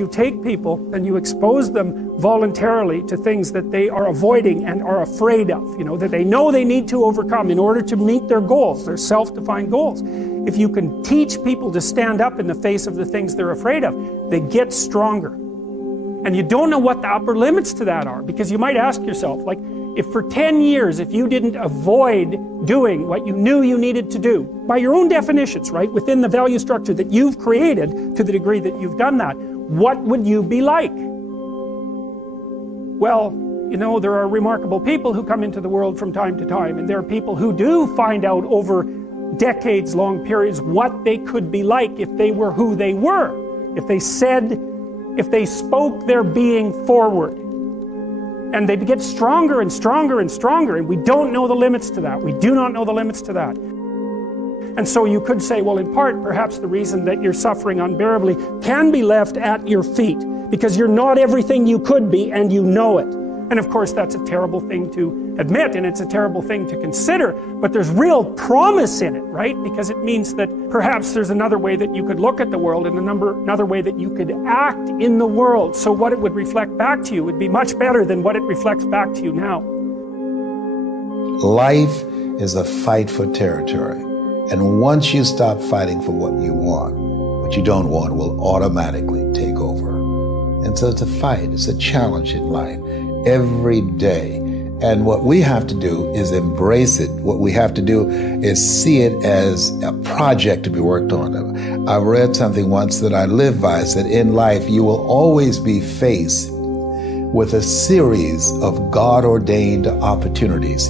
you take people and you expose them voluntarily to things that they are avoiding and are afraid of, that they know they need to overcome in order to meet their goals, their self-defined goals. If you can teach people to stand up in the face of the things they're afraid of, they get stronger. And you don't know what the upper limits to that are, because you might ask yourself, like, if for 10 years, if you didn't avoid doing what you knew you needed to do, by your own definitions, right, within the value structure that you've created, to the degree that you've done that, what would you be like? Well, there are remarkable people who come into the world from time to time, and there are people who do find out over decades-long periods what they could be like if they were who they were, if they spoke their being forward. And they get stronger and stronger and stronger, and we don't know the limits to that. We do not know the limits to that. And so you could say, well, in part, perhaps the reason that you're suffering unbearably can be left at your feet, because you're not everything you could be, and you know it. And of course, that's a terrible thing to admit, and it's a terrible thing to consider, but there's real promise in it, right? Because it means that perhaps there's another way that you could look at the world, and another way that you could act in the world, so what it would reflect back to you would be much better than what it reflects back to you now. Life is a fight for territory, and once you stop fighting for what you want, what you don't want will automatically take over. And so it's a fight, it's a challenge in life every day. And what we have to do is embrace it. What we have to do is see it as a project to be worked on. I read something once that I live by. It said, in life, you will always be faced with a series of God-ordained opportunities,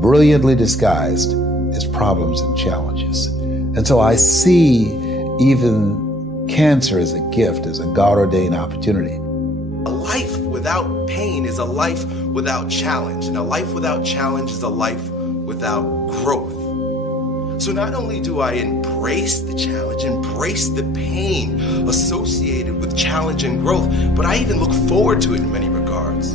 brilliantly disguised as problems and challenges. And so I see even cancer as a gift, as a God-ordained opportunity. A life without pain is a life without challenge, and a life without challenge is a life without growth. So not only do I embrace the challenge, embrace the pain associated with challenge and growth, but I even look forward to it in many regards.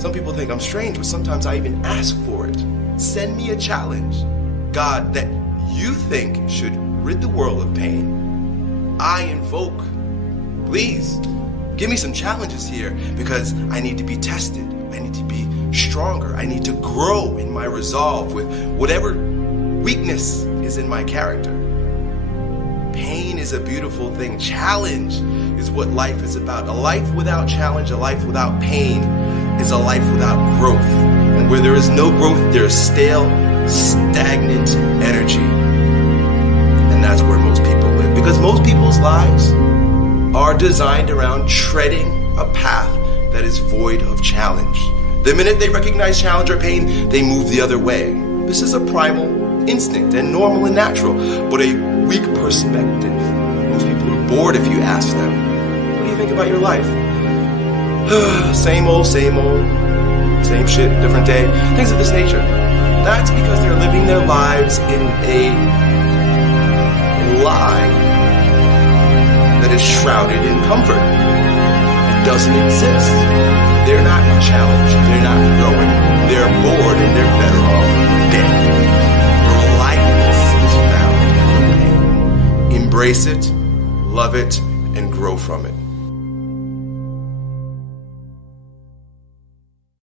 Some people think I'm strange, but sometimes I even ask for it. Send me a challenge, God, that you think should rid the world of pain. I invoke, please, give me some challenges here, because I need to be tested. I need to be stronger. I need to grow in my resolve with whatever weakness is in my character. Pain is a beautiful thing. Challenge is what life is about. A life without challenge, a life without pain is a life without growth. And where there is no growth, there is stale, stagnant energy. And that's where most people live. Because most people's lives are designed around treading a path that is void of challenge. The minute they recognize challenge or pain, they move the other way. This is a primal instinct and normal and natural, but a weak perspective. Most people are bored if you ask them, what do you think about your life? Same old, same shit, different day, things of this nature. That's because they're living their lives in a lie that is shrouded in comfort. It doesn't exist. They're not challenged, they're not growing, they're bored, and they're better off dead. Lightness is found in the pain. Embrace it, love it, and grow from it.